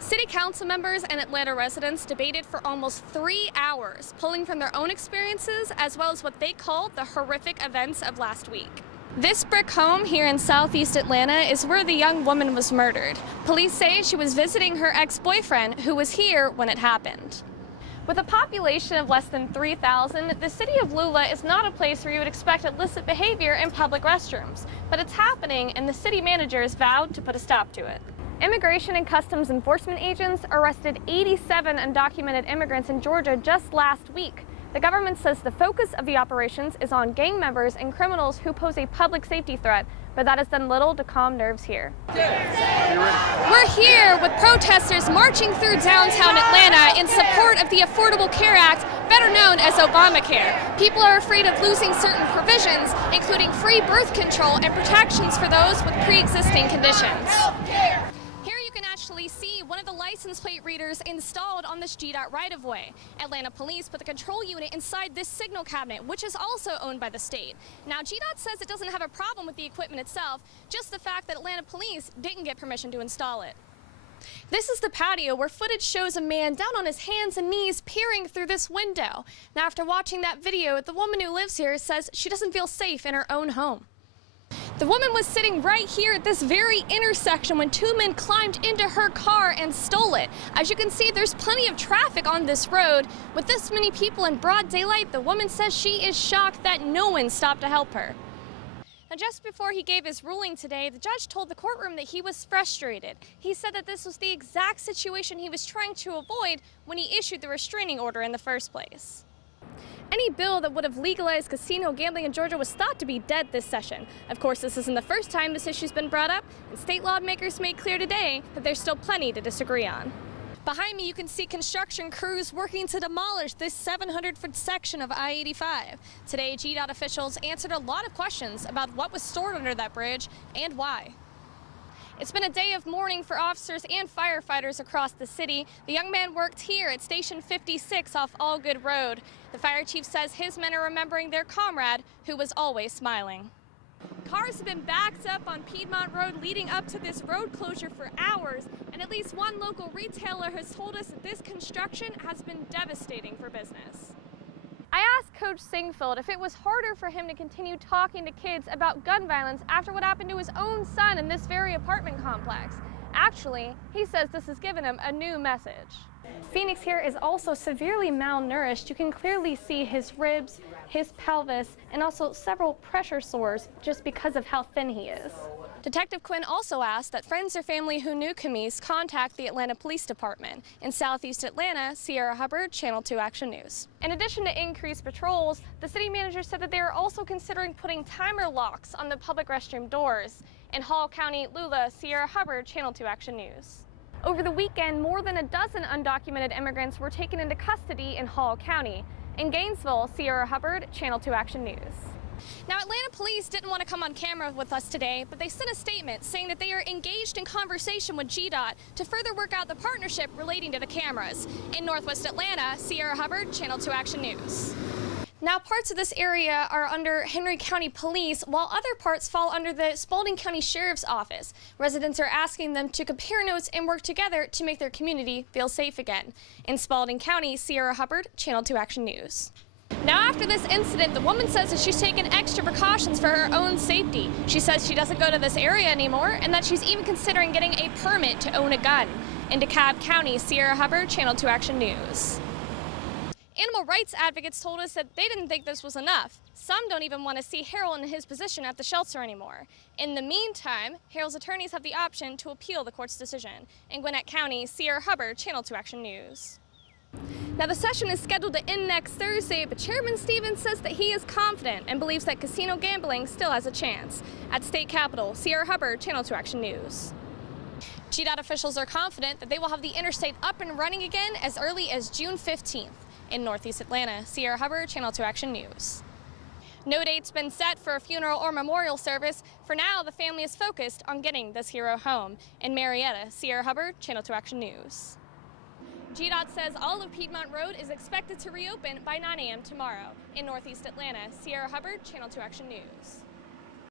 City council members and Atlanta residents debated for almost 3 hours, pulling from their own experiences as well as what they called the horrific events of last week. This brick home here in southeast Atlanta is where the young woman was murdered. Police say she was visiting her ex-boyfriend, who was here when it happened. With a population of less than 3,000, the city of Lula is not a place where you would expect illicit behavior in public restrooms, but it's happening and the city managers vowed to put a stop to it. Immigration and Customs Enforcement agents arrested 87 undocumented immigrants in Georgia just last week. The government says the focus of the operations is on gang members and criminals who pose a public safety threat, but that has done little to calm nerves here. We're here with protesters marching through downtown Atlanta in support of the Affordable Care Act, better known as Obamacare. People are afraid of losing certain provisions, including free birth control and protections for those with pre-existing conditions. Here you can actually see one of the license plate readers installed on this GDOT right-of-way. Atlanta police put the control unit inside this signal cabinet, which is also owned by the state. Now, GDOT says it doesn't have a problem with the equipment itself, just the fact that Atlanta police didn't get permission to install it. This is the patio where footage shows a man down on his hands and knees peering through this window. Now, after watching that video, the woman who lives here says she doesn't feel safe in her own home. The woman was sitting right here at this very intersection when two men climbed into her car and stole it. As you can see, there's plenty of traffic on this road. With this many people in broad daylight, the woman says she is shocked that no one stopped to help her. Now, just before he gave his ruling today, the judge told the courtroom that he was frustrated. He said that this was the exact situation he was trying to avoid when he issued the restraining order in the first place. Any bill that would have legalized casino gambling in Georgia was thought to be dead this session. Of course, this isn't the first time this issue's been brought up, and state lawmakers made clear today that there's still plenty to disagree on. Behind me, you can see construction crews working to demolish this 700-foot section of I-85. Today, GDOT officials answered a lot of questions about what was stored under that bridge and why. It's been a day of mourning for officers and firefighters across the city. The young man worked here at Station 56 off Allgood Road. The fire chief says his men are remembering their comrade, who was always smiling. Cars have been backed up on Piedmont Road leading up to this road closure for hours, and at least one local retailer has told us that this construction has been devastating for business. I asked Coach Singfield if it was harder for him to continue talking to kids about gun violence after what happened to his own son in this very apartment complex. Actually, he says this has given him a new message. Phoenix here is also severely malnourished. You can clearly see his ribs, his pelvis, and also several pressure sores just because of how thin he is. Detective Quinn also asked that friends or family who knew Camise contact the Atlanta Police Department. In southeast Atlanta, Sierra Hubbard, Channel 2 Action News. In addition to increased patrols, the city manager said that they are also considering putting timer locks on the public restroom doors. In Hall County, Lula, Sierra Hubbard, Channel 2 Action News. Over the weekend, more than a dozen undocumented immigrants were taken into custody in Hall County. In Gainesville, Sierra Hubbard, Channel 2 Action News. Now, Atlanta police didn't want to come on camera with us today, but they sent a statement saying that they are engaged in conversation with GDOT to further work out the partnership relating to the cameras. In Northwest Atlanta, Sierra Hubbard, Channel 2 Action News. Now, parts of this area are under Henry County Police, while other parts fall under the Spalding County Sheriff's Office. Residents are asking them to compare notes and work together to make their community feel safe again. In Spalding County, Sierra Hubbard, Channel 2 Action News. Now, after this incident, the woman says that she's taken extra precautions for her own safety. She says she doesn't go to this area anymore and that she's even considering getting a permit to own a gun. In DeKalb County, Sierra Hubbard, Channel 2 Action News. Animal rights advocates told us that they didn't think this was enough. Some don't even want to see Harold in his position at the shelter anymore. In the meantime, Harold's attorneys have the option to appeal the court's decision. In Gwinnett County, Sierra Hubbard, Channel 2 Action News. Now, the session is scheduled to end next Thursday, but Chairman Stevens says that he is confident and believes that casino gambling still has a chance. At State Capitol, Sierra Hubbard, Channel 2 Action News. GDOT officials are confident that they will have the interstate up and running again as early as June 15th. In Northeast Atlanta, Sierra Hubbard, Channel 2 Action News. No date's been set for a funeral or memorial service. For now, the family is focused on getting this hero home. In Marietta, Sierra Hubbard, Channel 2 Action News. GDOT says all of Piedmont Road is expected to reopen by 9 a.m. tomorrow. In Northeast Atlanta, Sierra Hubbard, Channel 2 Action News.